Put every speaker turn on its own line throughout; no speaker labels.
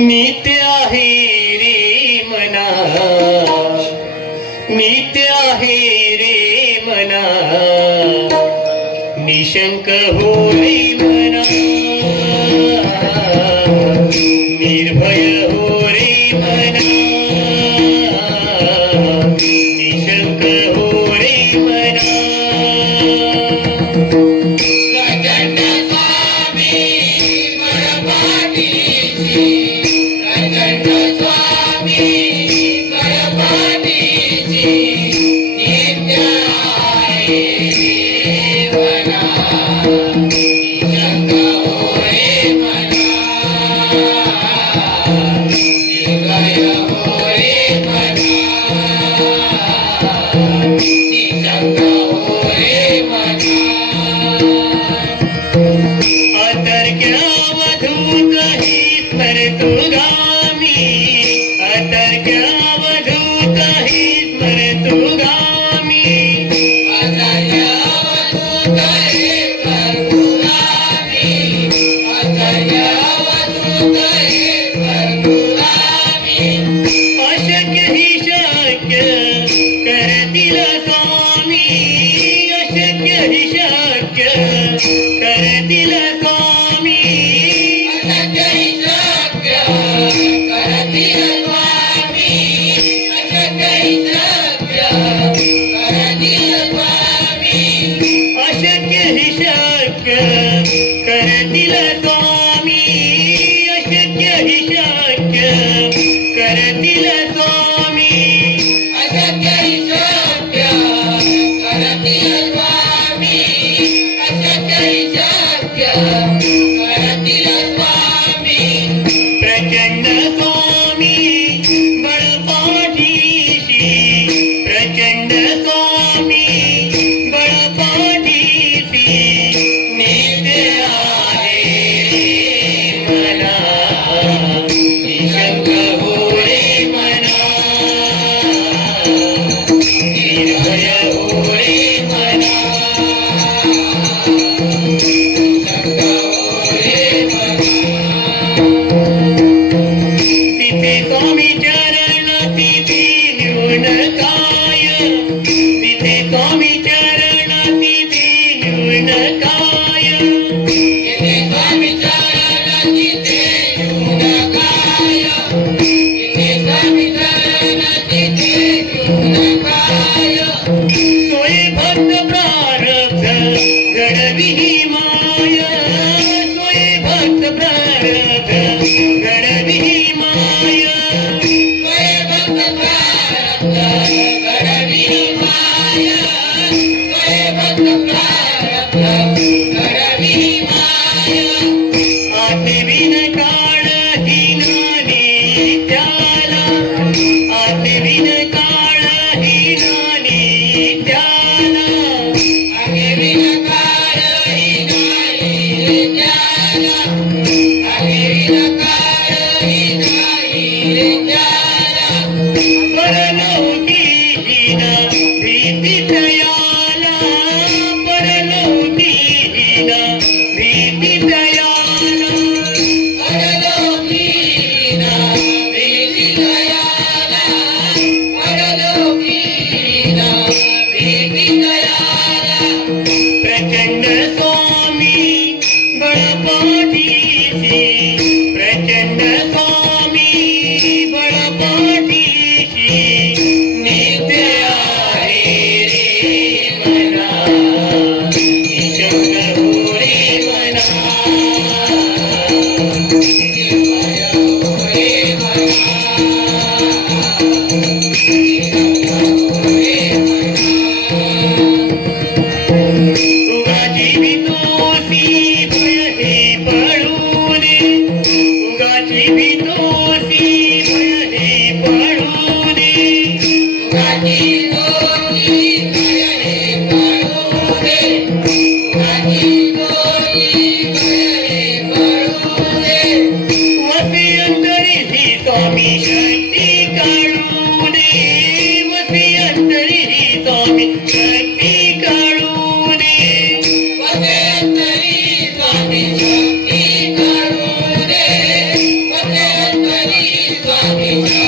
नित्य आहे रे मना. नित्य आहे रे मना. निशंक होई मना. निर्भय Yeah. Maybe he will. Thank you.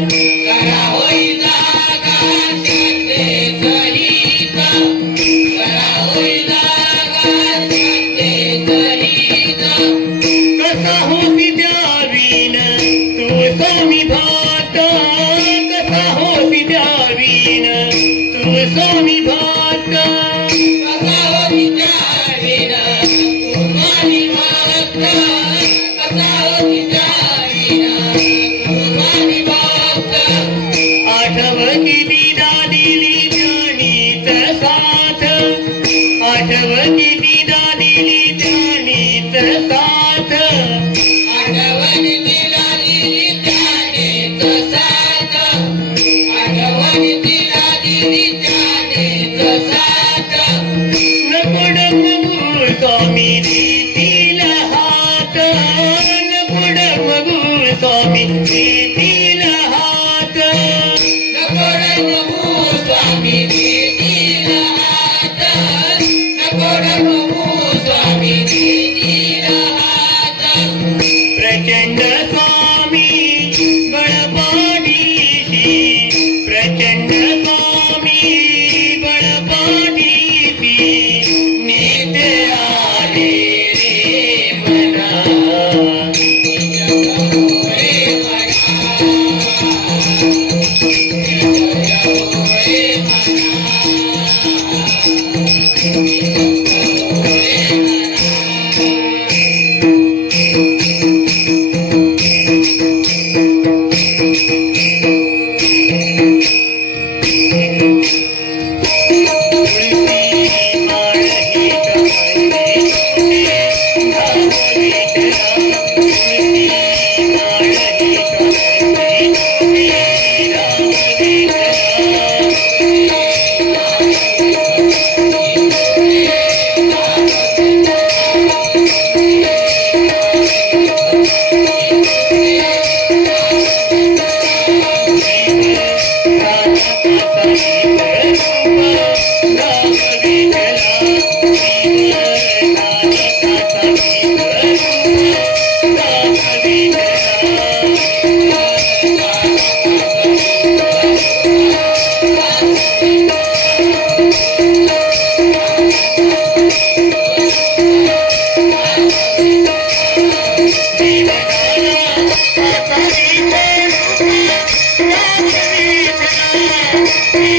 Thank you.